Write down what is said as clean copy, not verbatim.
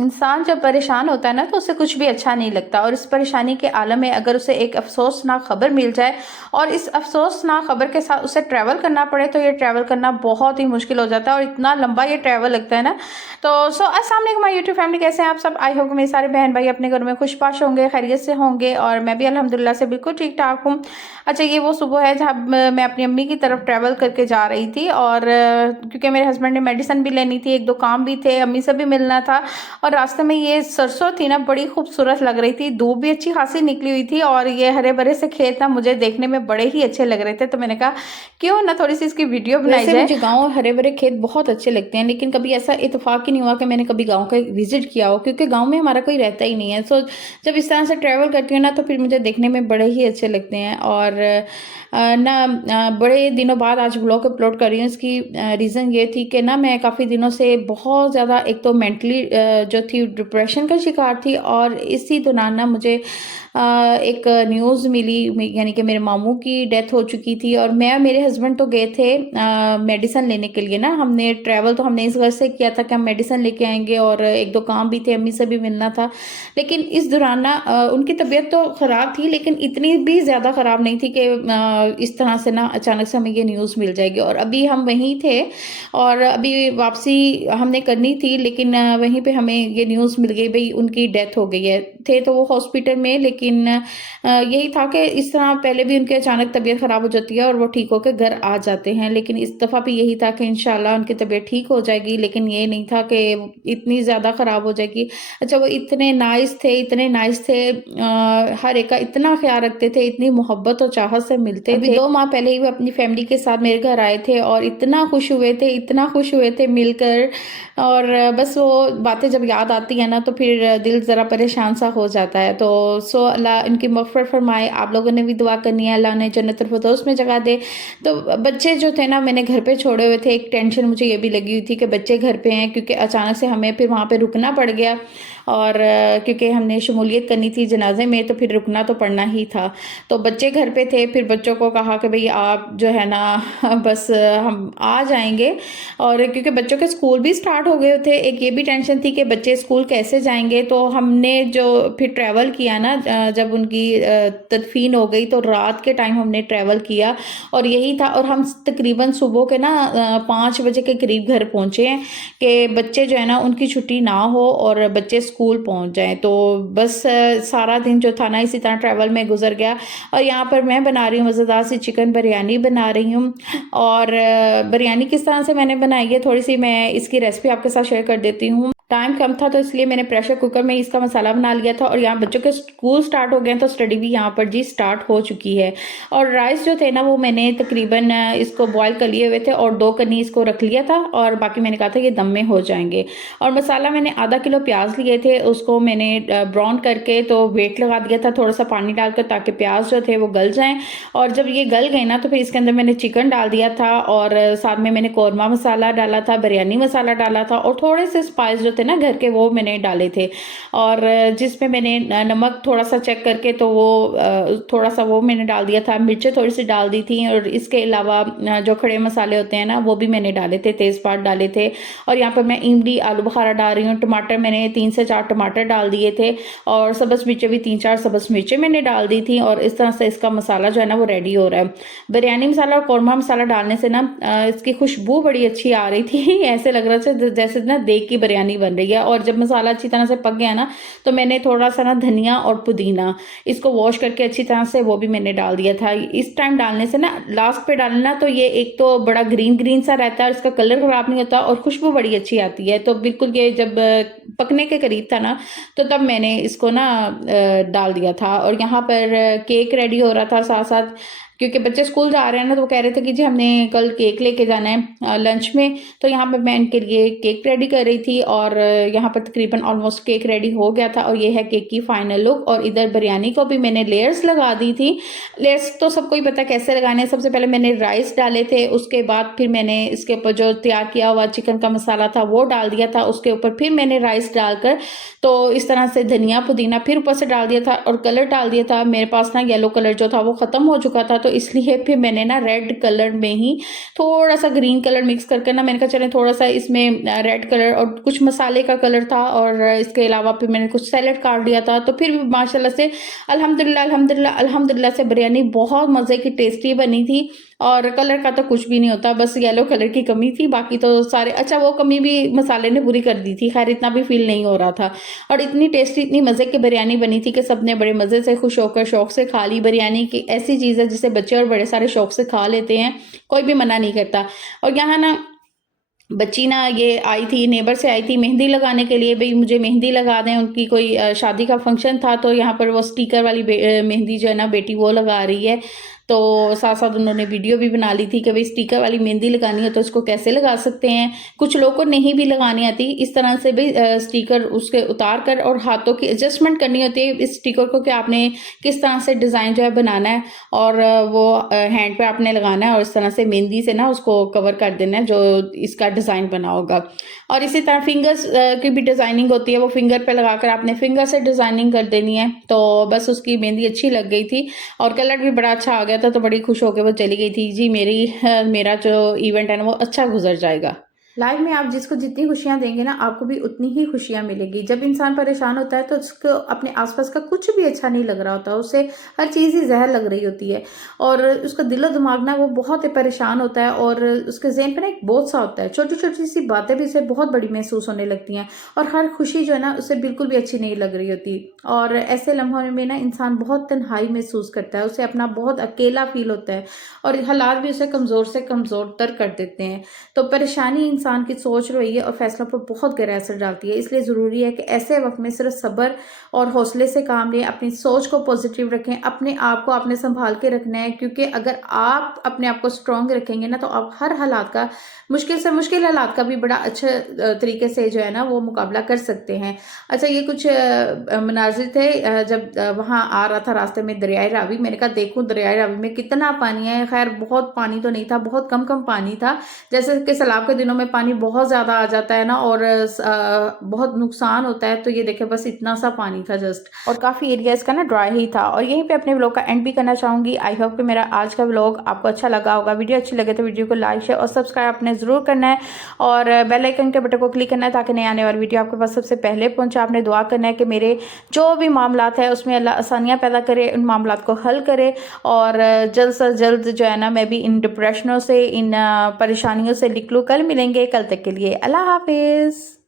इंसान जब परेशान होता है ना तो उसे कुछ भी अच्छा नहीं लगता, और इस परेशानी के आलम में अगर उसे एक अफसोसनाक खबर मिल जाए और इस अफसोसनाक खबर के साथ उसे ट्रैवल करना पड़े तो ये ट्रैवल करना बहुत ही मुश्किल हो जाता है, और इतना लंबा ये ट्रैवल लगता है ना। तो अस्सलाम वालेकुम माय यूट्यूब फैमिली, कैसे हैं आप सब? आई होप कि मेरे सारे बहन भाई अपने घर में खुशबाश होंगे, खैरियत से होंगे, और मैं भी अल्हम्दुलिल्लाह से बिल्कुल ठीक ठाक हूँ। अच्छा, ये वो सुबह है जहाँ मैं अपनी अम्मी की तरफ ट्रैवल करके जा रही थी, और क्योंकि मेरे हस्बैंड ने मेडिसिन भी लेनी थी, एक दो काम भी थे, अम्मी से भी मिलना था। और रास्ते में ये सरसों थी ना, बड़ी खूबसूरत लग रही थी, धूप भी अच्छी खासी निकली हुई थी, और ये हरे भरे से खेत ना मुझे देखने में बड़े ही अच्छे लग रहे थे। तो मैंने कहा क्यों ना थोड़ी सी इसकी वीडियो बनाई जाए। मुझे गाँव और हरे भरे खेत बहुत अच्छे लगते हैं, लेकिन कभी ऐसा इत्तेफाक ही नहीं हुआ कि मैंने कभी गाँव का विजिट किया हो, क्योंकि गाँव में हमारा कोई रहता ही नहीं है। सो जब इस तरह से ट्रैवल करती हूँ ना तो फिर मुझे देखने में बड़े ही अच्छे लगते हैं। और बड़े दिनों बाद आज व्लॉग अपलोड कर रही हूँ। इसकी रीज़न ये थी कि ना मैं काफ़ी दिनों से बहुत ज़्यादा, एक तो मेंटली जो थी डिप्रेशन का शिकार थी, और इसी दौरान ना मुझे एक न्यूज़ मिली, यानी कि मेरे मामू की डेथ हो चुकी थी, और मैं और मेरे हस्बैंड तो गए थे मेडिसिन लेने के लिए ना। हमने ट्रैवल तो हमने इस घर से किया था कि हम मेडिसिन लेके आएंगे, और एक दो काम भी थे, अम्मी से भी मिलना था। लेकिन इस दौरान ना उनकी तबीयत तो ख़राब थी, लेकिन इतनी भी ज़्यादा ख़राब नहीं थी कि इस तरह से ना अचानक से हमें ये न्यूज़ मिल जाएगी। और अभी हम वहीं थे, और अभी वापसी हमने करनी थी, लेकिन वहीं पे हमें ये न्यूज़ मिल गई, भाई उनकी डेथ हो गई है। थे तो वो हॉस्पिटल में, लेकिन यही था कि इस तरह पहले भी उनकी अचानक तबीयत ख़राब हो जाती है और वो ठीक होकर घर आ जाते हैं, लेकिन इस दफ़ा भी यही था कि इंशाल्लाह उनकी तबीयत ठीक हो जाएगी, लेकिन ये नहीं था कि इतनी ज़्यादा ख़राब हो जाएगी। अच्छा, वो इतने नाइस थे, इतने नाइस थे, हर एक का इतना ख्याल रखते थे, इतनी मोहब्बत और चाहत से मिलते थे। अभी 2 माह पहले ही वो अपनी फैमिली के साथ मेरे घर आए थे, और इतना खुश हुए थे, इतना खुश हुए थे मिलकर। और बस वो बातें जब याद आती है ना तो फिर दिल ज़रा परेशान सा हो जाता है। तो अल्लाह इनकी मग़फ़िरत फ़रमाए। आप लोगों ने भी दुआ करनी है, अल्लाह ने जन्नतुल फ़िरदौस में जगह दे। तो बच्चे जो थे ना मैंने घर पे छोड़े हुए थे, एक टेंशन मुझे ये भी लगी हुई थी कि बच्चे घर पे हैं, क्योंकि अचानक से हमें फिर वहाँ पे रुकना पड़ गया, और क्योंकि हमने शमूलियत करनी थी जनाजे में, तो फिर रुकना तो पड़ना ही था। तो बच्चे घर पे थे, फिर बच्चों को कहा कि भाई आप जो है ना बस हम आ जाएंगे, और क्योंकि बच्चों के स्कूल भी स्टार्ट हो गए थे, एक ये भी टेंशन थी कि बच्चे स्कूल कैसे जाएंगे। तो हमने जो फिर ट्रैवल किया ना, जब उनकी तदफीन हो गई तो रात के टाइम हमने ट्रैवल किया, और यही था। और हम तकरीबन सुबह के ना 5 बजे के करीब घर पहुँचे हैं कि बच्चे जो है ना उनकी छुट्टी ना हो और बच्चे स्कूल पहुँच जाएँ। तो बस सारा दिन जो था ना इसी तरह ट्रैवल में गुजर गया। और यहाँ पर मैं बना रही हूँ मज़ेदार सी चिकन बिरयानी बना रही हूँ, और बिरयानी किस तरह से मैंने बनाई है थोड़ी सी मैं इसकी रेसिपी आपके साथ शेयर कर देती हूँ। टाइम कम था तो इसलिए मैंने प्रेशर कुकर में इसका मसाला बना लिया था, और यहाँ बच्चों के स्कूल स्टार्ट हो गए हैं तो स्टडी भी यहाँ पर जी स्टार्ट हो चुकी है। और राइस जो थे ना वो मैंने तकरीबन इसको बॉईल कर लिए हुए थे, और 2 कनी इसको रख लिया था, और बाकी मैंने कहा था ये दम में हो जाएंगे। और मसाला मैंने आधा किलो प्याज लिए थे, उसको मैंने ब्राउन करके तो वेट लगा दिया था थोड़ा सा पानी डालकर, ताकि प्याज जो थे वो गल जाएं। और जब ये गल गए ना तो फिर इसके अंदर मैंने चिकन डाल दिया था, और साथ में मैंने कौरमा मसाला डाला था, बिरयानी मसाला डाला था, और थोड़े से स्पाइस जो थे ना घर के वो मैंने डाले थे। और जिसमें मैंने नमक थोड़ा सा चेक करके तो वो थोड़ा सा वो मैंने डाल दिया था, मिर्चें थोड़ी सी डाल दी थी, और इसके अलावा जो खड़े मसाले होते हैं ना वो भी मैंने डाले थे, तेज़पात डाले थे। और यहाँ पर मैं इमली आलू बुखारा डाल रही हूँ। टमाटर मैंने 3 से 4 टमाटर डाल दिए थे, और सब्ज़ मिर्चें भी 3-4 सब्ज़ मिर्चें मैंने डाल दी थी, और इस तरह से इसका मसाला जो है ना वो रेडी हो रहा है। बिरयानी मसाला और कौरमा मसाला डालने से ना इसकी खुशबू बड़ी अच्छी आ रही थी ऐसे लग रहा था जैसे ना देग की बिरयानी बन रही है। और जब मसाला अच्छी तरह से पक गया ना तो मैंने थोड़ा सा ना धनिया और पुदीना इसको वॉश करके अच्छी तरह से वो भी मैंने डाल दिया था। इस टाइम डालने से ना, लास्ट पे डालना तो ये एक तो बड़ा ग्रीन ग्रीन सा रहता है और इसका कलर खराब नहीं होता, और खुशबू बड़ी अच्छी आती है। तो बिल्कुल ये जब पकने के करीब था ना तो तब मैंने इसको ना डाल दिया था। और यहाँ पर केक रेडी हो रहा था साथ साथ, क्योंकि बच्चे स्कूल जा रहे हैं ना तो वो कह रहे थे कि जी हमने कल केक लेके जाना है लंच में। तो यहाँ पे मैं इनके लिए केक रेडी कर रही थी, और यहाँ पर तकरीबन ऑलमोस्ट केक रेडी हो गया था, और ये है केक की फाइनल लुक। और इधर बिरयानी को भी मैंने लेयर्स लगा दी थी। लेयर्स तो सबको ही पता कैसे लगाने हैं। सबसे पहले मैंने राइस डाले थे, उसके बाद फिर मैंने इसके ऊपर जो तैयार किया हुआ चिकन का मसाला था वो डाल दिया था, उसके ऊपर फिर मैंने राइस डालकर तो इस तरह से धनिया पुदीना फिर ऊपर से डाल दिया था, और कलर डाल दिया था। मेरे पास ना येलो कलर जो था वो ख़त्म हो चुका था, तो तो इसलिए फिर मैंने ना रेड कलर में ही थोड़ा-सा ग्रीन कलर मिक्स करके ना मैंने कहा चलें थोड़ा-सा इसमें रेड कलर और कुछ मसाले का कलर था और इसके अलावा फिर मैंने कुछ सैलेड काट लिया था। तो फिर भी माशाल्लाह से अल्हम्दुलिल्लाह से बिरयानी बहुत मज़े की टेस्टी बनी थी और कलर का तो कुछ भी नहीं होता, बस येलो कलर की कमी थी, बाकी तो सारे अच्छा वो कमी भी मसाले ने पूरी कर दी थी, खैर इतना भी फ़ील नहीं हो रहा था। और इतनी टेस्टी, इतनी मज़े की बिरयानी बनी थी कि सबने बड़े मज़े से, खुश होकर, शौक से खा ली। बिरयानी की ऐसी चीज़ है जिसे बच्चे और बड़े सारे शौक से खा लेते हैं, कोई भी मना नहीं करता। और यहाँ ना बच्ची ना ये आई थी, नेबर से आई थी मेहंदी लगाने के लिए, भई मुझे मेहंदी लगा दें, उनकी कोई शादी का फंक्शन था, तो यहाँ पर वो स्टिकर वाली मेहंदी जो है ना बेटी वो लगा रही है। तो साथ-साथ उन्होंने वीडियो भी बना ली थी कि भई स्टिकर वाली मेहंदी लगानी है तो इसको कैसे लगा सकते हैं। कुछ लोगों को नहीं भी लगानी आती, इस तरह से भी स्टिकर उसके उतार कर और हाथों की एडजस्टमेंट करनी होती है इस स्टिकर को कि आपने किस तरह से डिज़ाइन जो है बनाना है और वो हैंड पे आपने लगाना है और इस तरह से मेहंदी से ना उसको कवर कर देना है जो इसका डिज़ाइन बना होगा। और इसी तरह फिंगर्स की भी डिज़ाइनिंग होती है, वो फिंगर पे लगाकर आपने फिंगर से डिज़ाइनिंग कर देनी है। तो बस उसकी मेहंदी अच्छी लग गई थी और कलर भी बड़ा अच्छा आ गया था, तो बड़ी खुश होके वो चली गई थी, जी मेरा जो इवेंट है ना वो अच्छा गुज़र जाएगा। लाइफ में आप जिसको जितनी खुशियाँ देंगे ना, आपको भी उतनी ही खुशियाँ मिलेगी। जब इंसान परेशान होता है तो उसको अपने आस-पास का कुछ भी अच्छा नहीं लग रहा होता, उसे हर चीज़ ही ज़हर लग रही होती है और उसका दिलो-दिमाग ना वो बहुत ही परेशान होता है और उसके ज़हन पे ना एक बोझ सा होता है। छोटी-छोटी सी बातें भी उसे बहुत बड़ी महसूस होने लगती हैं और हर खुशी जो है ना उसे बिल्कुल भी अच्छी नहीं लग रही होती और ऐसे लम्हों में ना इंसान बहुत तन्हाई महसूस करता है, उसे अपना बहुत अकेला फ़ील होता है और हालात भी उसे कमज़ोर से कमज़ोर तर कर देते हैं। तो परेशानी इंसान की सोच, रवैये और फैसलों पर बहुत गहरा असर डालती है। इसलिए ज़रूरी है कि ऐसे वक़्त में सिर्फ़ सब्र और हौसले से काम लें, अपनी सोच को पॉज़िटिव रखें, अपने आप को आपने सँभाल के रखना है क्योंकि अगर आप अपने आप को स्ट्रॉन्ग रखेंगे ना, तो आप हर हालात का मुश्किल से मुश्किल हालात का भी बड़ा अच्छे तरीके से जो है ना, वो मुकाबला कर सकते हैं। अच्छा ये कुछ मनाज़िर थे जब वहाँ आ रहा था रास्ते में दरियाए रावी, मैंने कहा देखूँ दरियाए रावी में कितना पानी है, ख़ैर बहुत पानी तो नहीं था, बहुत कम-कम पानी था। जैसे कि सैलाब के दिनों में पानी बहुत ज़्यादा आ जाता है ना और बहुत नुकसान होता है, तो ये देखिए बस इतना सा पानी था जस्ट और काफ़ी एरिया इसका ना ड्राई ही था और यहीं पे अपने व्लॉग का एंड भी करना चाहूँगी। आई होप कि मेरा आज का व्लॉग आपको अच्छा लगा होगा। वीडियो अच्छी लगे तो वीडियो को लाइक, शेयर और सब्सक्राइब आपने ज़रूर करना है और बेल आइकन के बटन को क्लिक करना है ताकि नए आने वाली वीडियो आपके पास सबसे पहले पहुँचे। आपने दुआ करना है कि मेरे जो भी मामलात है उसमें अल्लाह आसानियाँ पैदा करे, उन मामलात को हल करे और जल्द से जल्द जो है ना मैं भी इन डिप्रेशनों से, इन परेशानियों से निकलूँ। कल मिलेंगे, कल तक के लिए अल्लाह हाफ़िज़।